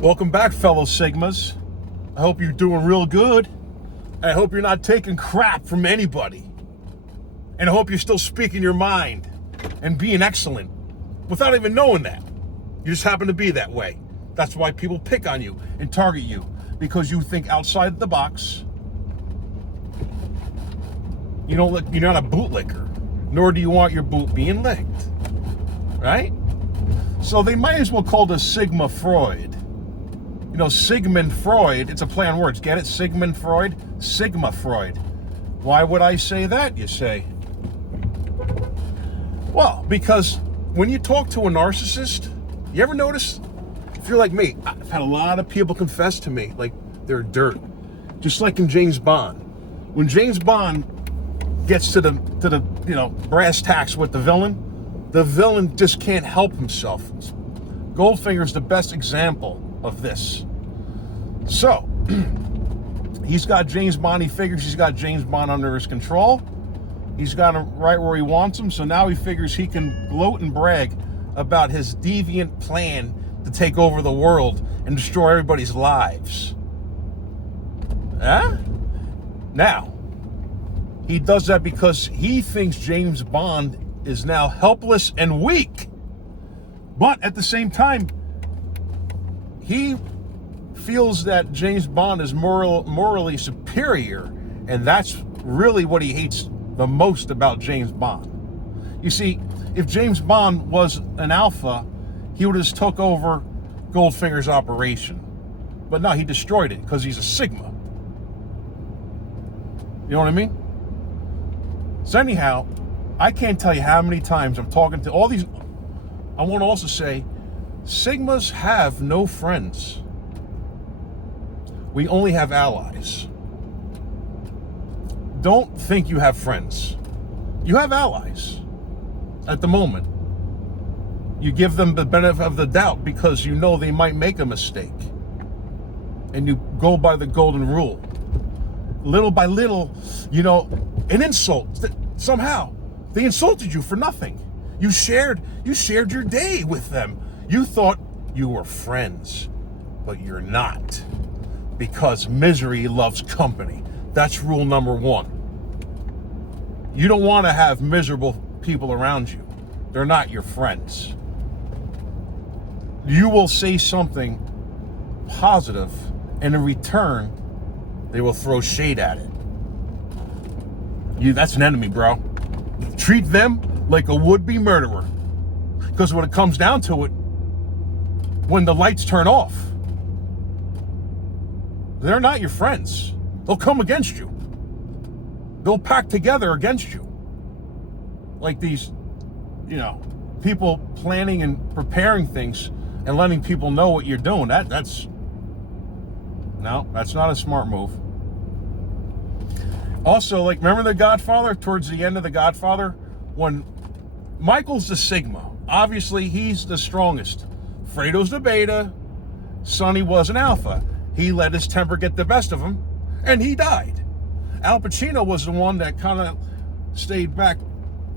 Welcome back, fellow Sigmas. I hope you're doing real good. I hope you're not taking crap from anybody. And I hope you're still speaking your mind and being excellent without even knowing that. You just happen to be that way. That's why people pick on you and target you, because you think outside the box. You're not a bootlicker, nor do you want your boot being licked, right? So they might as well call this Sigma Freud. Sigmund Freud, it's a play on words. Get it? Sigmund Freud? Sigma Freud. Why would I say that, you say? Well, because when you talk to a narcissist, you ever notice, if you're like me, I've had a lot of people confess to me like they're dirt. Just like in James Bond. When James Bond gets to the brass tacks with the villain just can't help himself. Goldfinger's the best example of this. So, he's got James Bond. He figures he's got James Bond under his control. He's got him right where he wants him. So now he figures he can gloat and brag about his deviant plan to take over the world and destroy everybody's lives. Now, he does that because he thinks James Bond is now helpless and weak. But at the same time, he feels that James Bond is morally superior, and that's really what he hates the most about James Bond. You see, if James Bond was an alpha, he would have just took over Goldfinger's operation. But no, he destroyed it because he's a Sigma. You know what I mean? So anyhow, I can't tell you how many times I'm talking to all these. I want to also say, Sigmas have no friends. We only have allies. Don't think you have friends. You have allies at the moment. You give them the benefit of the doubt because you know they might make a mistake. And you go by the golden rule. Little by little, an insult. Somehow, they insulted you for nothing. You shared your day with them. You thought you were friends, but you're not. Because misery loves company. That's rule number one. You don't want to have miserable people around you. They're not your friends. You will say something positive, and in return, they will throw shade at it. That's an enemy, bro. Treat them like a would-be murderer. Because when it comes down to it, when the lights turn off, they're not your friends. They'll come against you. They'll pack together against you. Like these, people planning and preparing things and letting people know what you're doing. That's not a smart move. Also, remember The Godfather? Towards the end of The Godfather, when Michael's the Sigma, obviously he's the strongest. Fredo's the Beta. Sonny was an Alpha. He let his temper get the best of him, and he died. Al Pacino was the one that kind of stayed back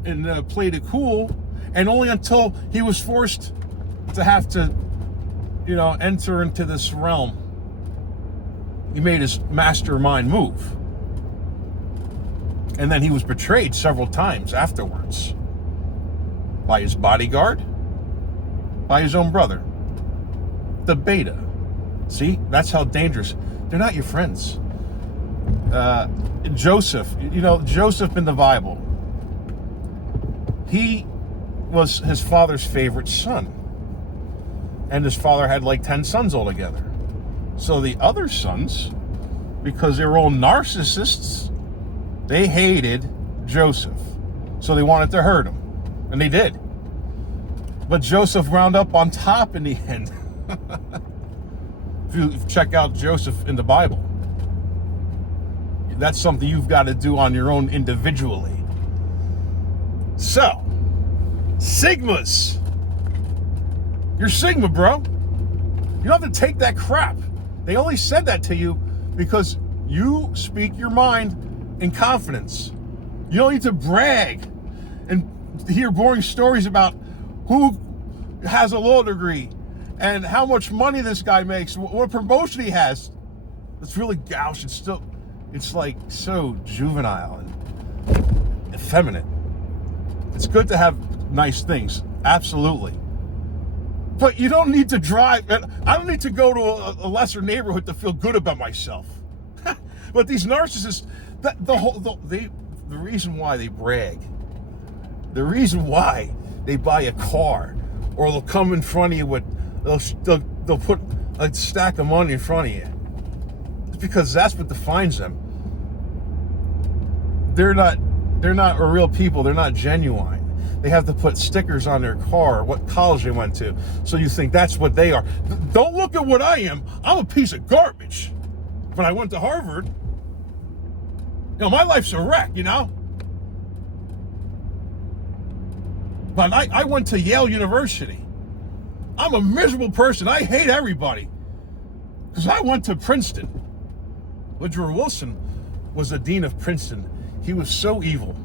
and played it cool, and only until he was forced to have to, enter into this realm, he made his mastermind move. And then he was betrayed several times afterwards. By his bodyguard, by his own brother. The Beta. See, that's how dangerous. They're not your friends. Joseph, Joseph in the Bible, he was his father's favorite son. And his father had 10 sons altogether. So the other sons, because they were all narcissists, they hated Joseph. So they wanted to hurt him. And they did. But Joseph wound up on top in the end. If you check out Joseph in the Bible, that's something you've got to do on your own individually. So, Sigmas. You're Sigma, bro. You don't have to take that crap. They only said that to you because you speak your mind in confidence. You don't need to brag and hear boring stories about who has a law degree and how much money this guy makes, what promotion he has. It's really gauche. It's like so juvenile and effeminate. It's good to have nice things, absolutely. But you don't need to drive. I don't need to go to a lesser neighborhood to feel good about myself. But these narcissists, the reason why they brag, the reason why they buy a car, or they'll come in front of you with, they'll put a stack of money in front of you, it's because that's what defines them. They're not real people. They're not genuine. They have to put stickers on their car, what college they went to, so you think that's what they are. Don't look at what I am. I'm a piece of garbage. But I went to Harvard. My life's a wreck, But I went to Yale University. I'm a miserable person. I hate everybody. Because I went to Princeton. Woodrow Wilson was the dean of Princeton. He was so evil.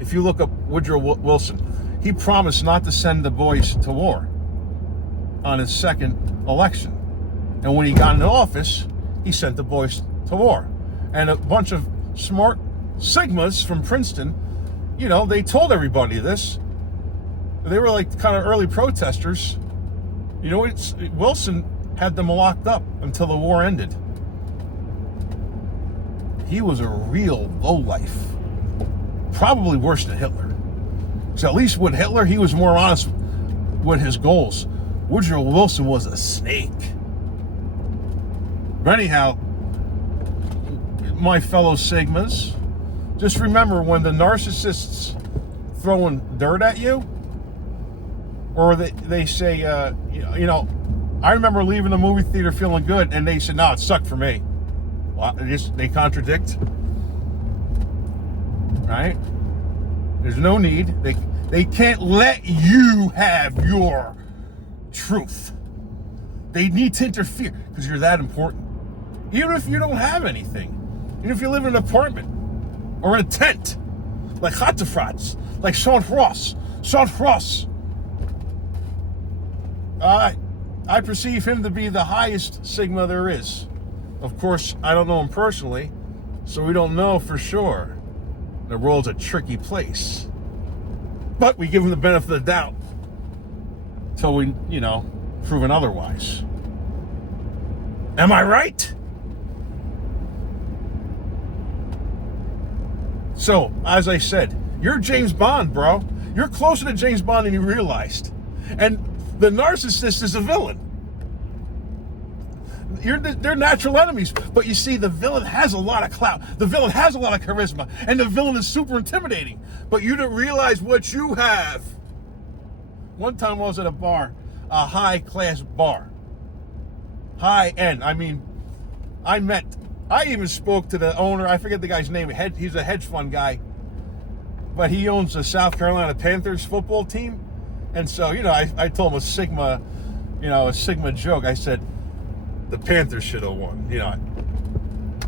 If you look up Woodrow Wilson, he promised not to send the boys to war on his second election. And when he got into office, he sent the boys to war. And a bunch of smart Sigmas from Princeton, they told everybody this. They were like kind of early protesters. Wilson had them locked up until the war ended. He was a real lowlife. Probably worse than Hitler. So at least with Hitler, he was more honest with his goals. Woodrow Wilson was a snake. But anyhow, my fellow Sigmas, just remember when the narcissists throwing dirt at you, or they say, I remember leaving the movie theater feeling good, and they said, no, it sucked for me. Well, they contradict. Right? There's no need. They can't let you have your truth. They need to interfere because you're that important. Even if you don't have anything. Even if you live in an apartment or in a tent. Like Hatefrats, like Sean Ross. I perceive him to be the highest Sigma there is. Of course, I don't know him personally, so we don't know for sure. The world's a tricky place. But we give him the benefit of the doubt till we, proven otherwise. Am I right? So, as I said, you're James Bond, bro. You're closer to James Bond than you realized. And the narcissist is a villain. They're natural enemies, but you see, the villain has a lot of clout. The villain has a lot of charisma, and the villain is super intimidating. But you don't realize what you have. One time I was at a bar, a high-class bar. High-end. I even spoke to the owner. I forget the guy's name. He's a hedge fund guy. But he owns the South Carolina Panthers football team. And so, I told him a Sigma joke. I said, the Panthers should have won.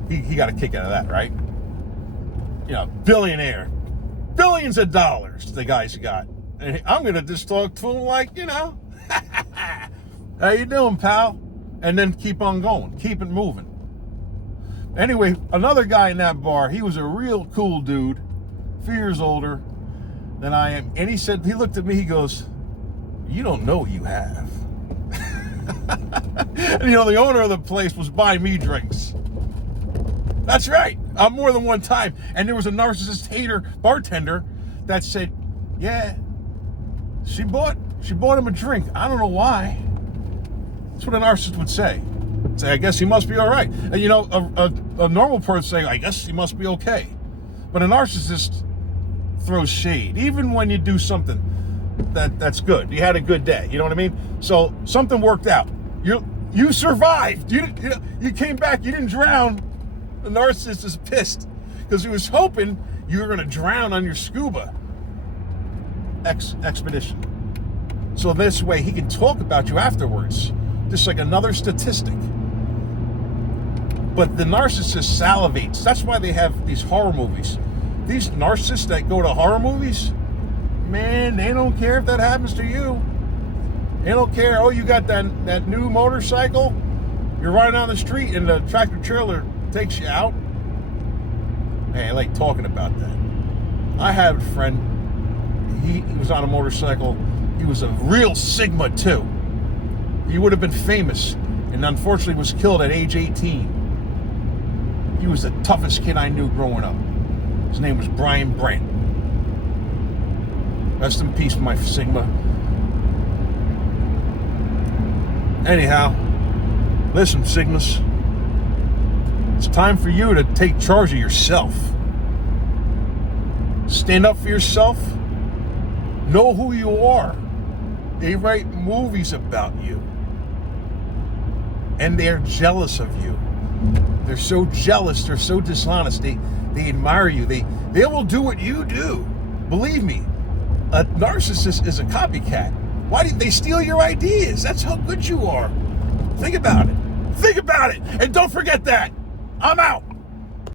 He got a kick out of that, right? Billionaire. Billions of dollars the guy's got. And I'm going to just talk to him like, how you doing, pal? And then keep on going. Keep it moving. Anyway, another guy in that bar, he was a real cool dude, a few years older than I am. And he looked at me, he goes, you don't know what you have. And, the owner of the place was buying me drinks. That's right. More than one time. And there was a narcissist hater bartender that said, yeah, she bought him a drink. I don't know why. That's what a narcissist would say. Say, I guess he must be all right. And, a normal person saying, I guess he must be okay. But a narcissist throws shade, even when you do something that's good. You had a good day. You know what I mean? So something worked out. You survived. You came back. You didn't drown. The narcissist is pissed because he was hoping you were going to drown on your scuba expedition. So this way he can talk about you afterwards, just like another statistic. But the narcissist salivates. That's why they have these horror movies. These narcissists that go to horror movies, man, they don't care if that happens to you. They don't care. Oh, you got that new motorcycle? You're riding down the street and the tractor trailer takes you out. Man, I like talking about that. I had a friend. He was on a motorcycle. He was a real Sigma too. He would have been famous, and unfortunately was killed at age 18. He was the toughest kid I knew growing up. His name was Brian Brandt. Rest in peace, my Sigma. Anyhow, listen, Sigmas. It's time for you to take charge of yourself. Stand up for yourself. Know who you are. They write movies about you. And they're jealous of you. They're so jealous. They're so dishonest. They admire you. They will do what you do. Believe me, a narcissist is a copycat. Why did they steal your ideas? That's how good you are. Think about it. Think about it. And don't forget that. I'm out.